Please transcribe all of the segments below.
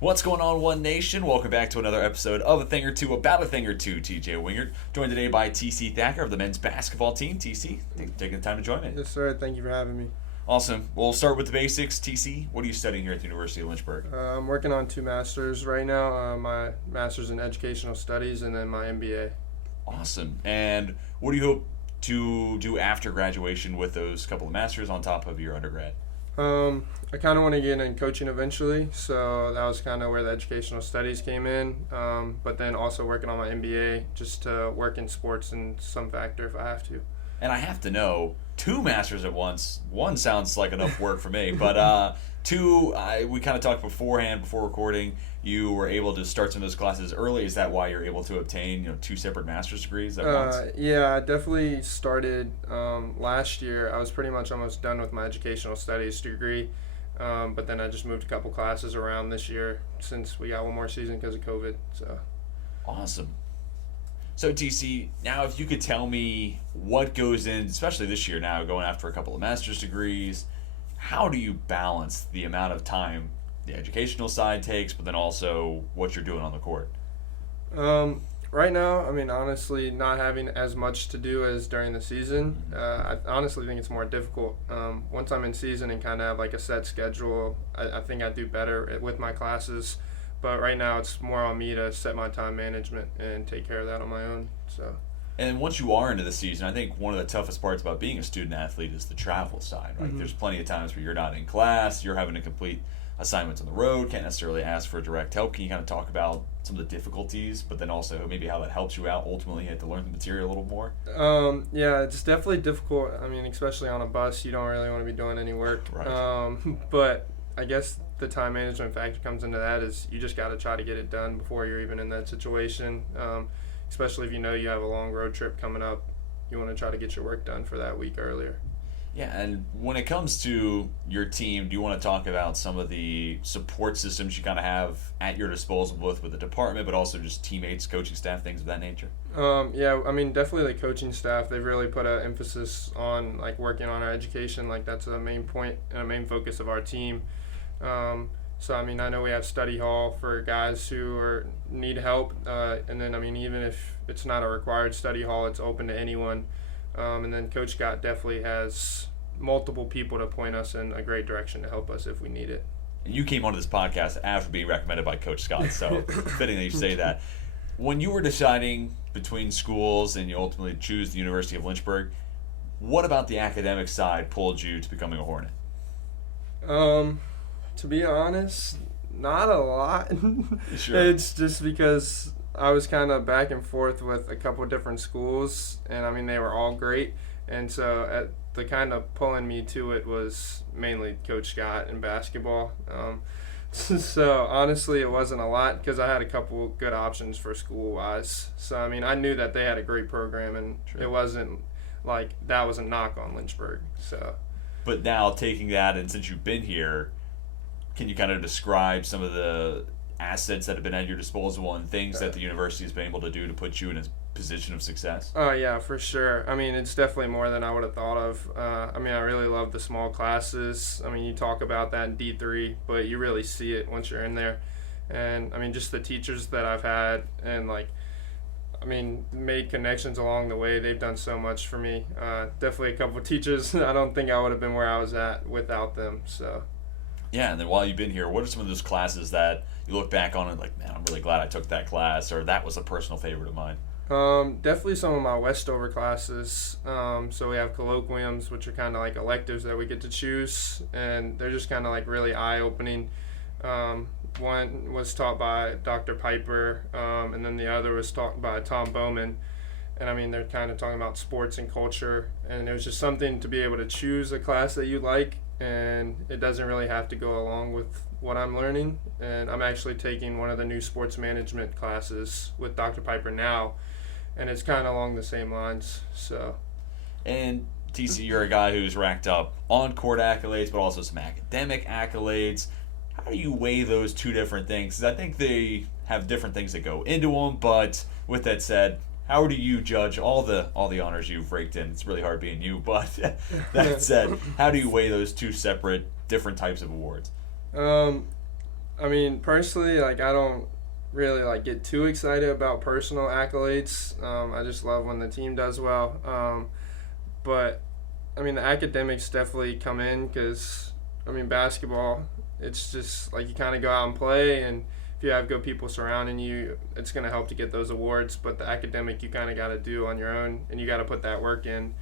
What's going on, One Nation? Welcome back to another episode of A Thing or Two About a Thing or Two. TJ Wingard, joined today by TC Thacker of the men's basketball team. TC, thanks for taking the time to join me. Yes, sir. Thank you for having me. Awesome. We'll start with the basics. TC, what are you studying here at the University of Lynchburg? I'm working on 2 masters right now. My master's in educational studies and then my MBA. Awesome. And what do you hope to do after graduation with those couple of masters on top of your undergrad? I kind of want to get in coaching eventually, so that was kind of where the educational studies came in. But then also working on my MBA just to work in sports in some factor if I have to. And I have to know, 2 masters at once. One sounds like enough work for me, but 2, we kind of talked beforehand, before recording, you were able to start some of those classes early. Is that why you're able to obtain 2 separate master's degrees at once? Yeah, I definitely started last year. I was pretty much almost done with my educational studies degree, but then I just moved a couple classes around this year since we got one more season because of COVID. So awesome. So TC, now if you could tell me what goes in, especially this year now, going after a couple of master's degrees, how do you balance the amount of time the educational side takes, but then also what you're doing on the court? Right now, I mean, honestly, not having as much to do as during the season, I honestly think it's more difficult. Once I'm in season and kind of have like a set schedule, I think I do better with my classes. But right now, it's more on me to set my time management and take care of that on my own. So. And once you are into the season, I think one of the toughest parts about being a student athlete is the travel side, right? Mm-hmm. There's plenty of times where you're not in class, you're having to complete assignments on the road, can't necessarily ask for direct help. Can you kind of talk about some of the difficulties, but then also maybe how that helps you out? Ultimately, you have to learn the material a little more. Yeah, it's definitely difficult. I mean, especially on a bus, you don't really want to be doing any work. Right. But I guess the time management factor comes into that is you just got to try to get it done before you're even in that situation. Especially if you know you have a long road trip coming up, you want to try to get your work done for that week earlier. Yeah, and when it comes to your team, do you want to talk about some of the support systems you kind of have at your disposal, both with the department, but also just teammates, coaching staff, things of that nature? Yeah, I mean, definitely the coaching staff, they've really put an emphasis on like working on our education. Like that's a main point and a main focus of our team. So, I mean, I know we have study hall for guys who need help. And then, I mean, even if it's not a required study hall, it's open to anyone. And then Coach Scott definitely has multiple people to point us in a great direction to help us if we need it. And you came onto this podcast after being recommended by Coach Scott, so fitting that you say that. When you were deciding between schools and you ultimately choose the University of Lynchburg, what about the academic side pulled you to becoming a Hornet? To be honest, not a lot. Sure. It's just because I was kind of back and forth with a couple different schools, and I mean, they were all great. And so the kind of pulling me to it was mainly Coach Scott in basketball. So honestly, it wasn't a lot because I had a couple good options for school-wise. So, I mean, I knew that they had a great program, and True. It wasn't like that was a knock on Lynchburg. So. But now taking that, and since you've been here, can you kind of describe some of the assets that have been at your disposal and things that the university has been able to do to put you in a position of success? Oh, yeah, for sure. I mean, it's definitely more than I would have thought of. I mean, I really love the small classes. I mean, you talk about that in D3, but you really see it once you're in there. And, I mean, just the teachers that I've had and, like, I mean, made connections along the way. They've done so much for me. Definitely a couple of teachers. I don't think I would have been where I was at without them, so. Yeah, and then while you've been here, what are some of those classes that you look back on and like, man, I'm really glad I took that class, or that was a personal favorite of mine? Definitely some of my Westover classes. So we have colloquiums, which are kind of like electives that we get to choose, and they're just kind of like really eye-opening. One was taught by Dr. Piper, and then the other was taught by Tom Bowman. And I mean, they're kind of talking about sports and culture, and it was just something to be able to choose a class that you like, and it doesn't really have to go along with what I'm learning. And I'm actually taking one of the new sports management classes with Dr. Piper now, and it's kind of along the same lines. So. And TC, you're a guy who's racked up on-court accolades, but also some academic accolades. How do you weigh those two different things? 'Cause I think they have different things that go into them, but with that said, how do you judge all the honors you've raked in? It's really hard being you, but that said, how do you weigh those two separate, different types of awards? I mean, personally, like I don't really like get too excited about personal accolades. I just love when the team does well. But I mean, the academics definitely come in because I mean, basketball. It's just like you kind of go out and play, and if you have good people surrounding you, it's going to help to get those awards. But the academic, you kind of got to do on your own, and you got to put that work in.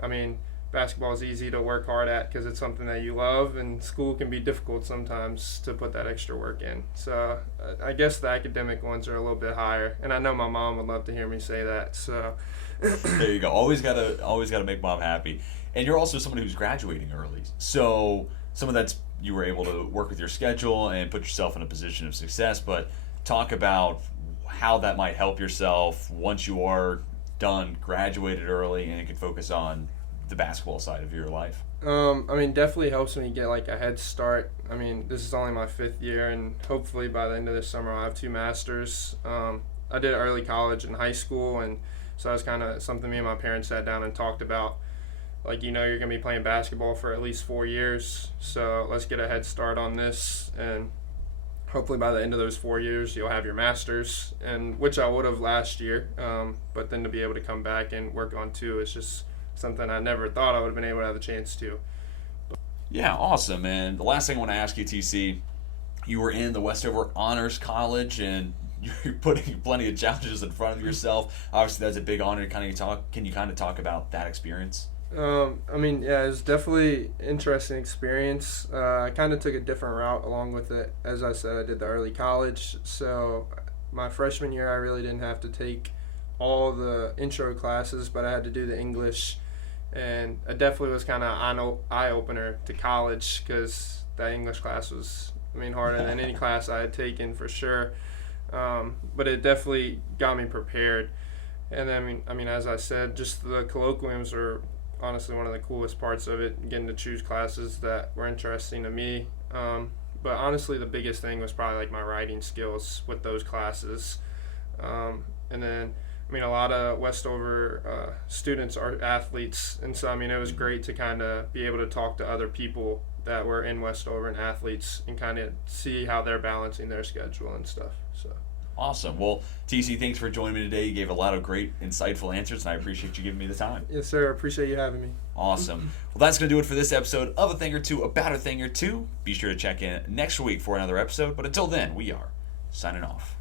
I mean, basketball is easy to work hard at because it's something that you love, and school can be difficult sometimes to put that extra work in. So I guess the academic ones are a little bit higher, and I know my mom would love to hear me say that. So there you go. Always gotta make mom happy. And you're also someone who's graduating early, so some of that's you were able to work with your schedule and put yourself in a position of success. But talk about how that might help yourself once you are done, graduated early, and you can focus on the basketball side of your life. I mean, definitely helps when you get like a head start. I mean, this is only my 5th year, and hopefully by the end of this summer I'll have 2 masters. I did early college in high school, and so that's kind of something me and my parents sat down and talked about. Like, you know, you're going to be playing basketball for at least 4 years, so let's get a head start on this, and hopefully by the end of those 4 years you'll have your masters, and which I would have last year, but then to be able to come back and work on 2 is just something I never thought I would have been able to have a chance to. Yeah, awesome. And the last thing I want to ask you, TC, you were in the Westover Honors College, and you're putting plenty of challenges in front of yourself. Obviously, that's a big honor. Can you kind of talk about that experience? I mean, yeah, it was definitely an interesting experience. I kind of took a different route along with it. As I said, I did the early college, so my freshman year I really didn't have to take all the intro classes, but I had to do the English, and it definitely was kind of an eye-opener to college because that English class was, I mean, harder than any class I had taken for sure, but it definitely got me prepared. And then, I mean, as I said, just the colloquiums were honestly one of the coolest parts of it, getting to choose classes that were interesting to me. But honestly, the biggest thing was probably like my writing skills with those classes. And then, I mean, a lot of Westover students are athletes, and so I mean, it was great to kind of be able to talk to other people that were in Westover and athletes and kind of see how they're balancing their schedule and stuff. So. Awesome. Well, TC, thanks for joining me today. You gave a lot of great, insightful answers, and I appreciate you giving me the time. Yes, sir. I appreciate you having me. Awesome. Well, that's going to do it for this episode of A Thing or Two About a Thing or Two. Be sure to check in next week for another episode, but until then, we are signing off.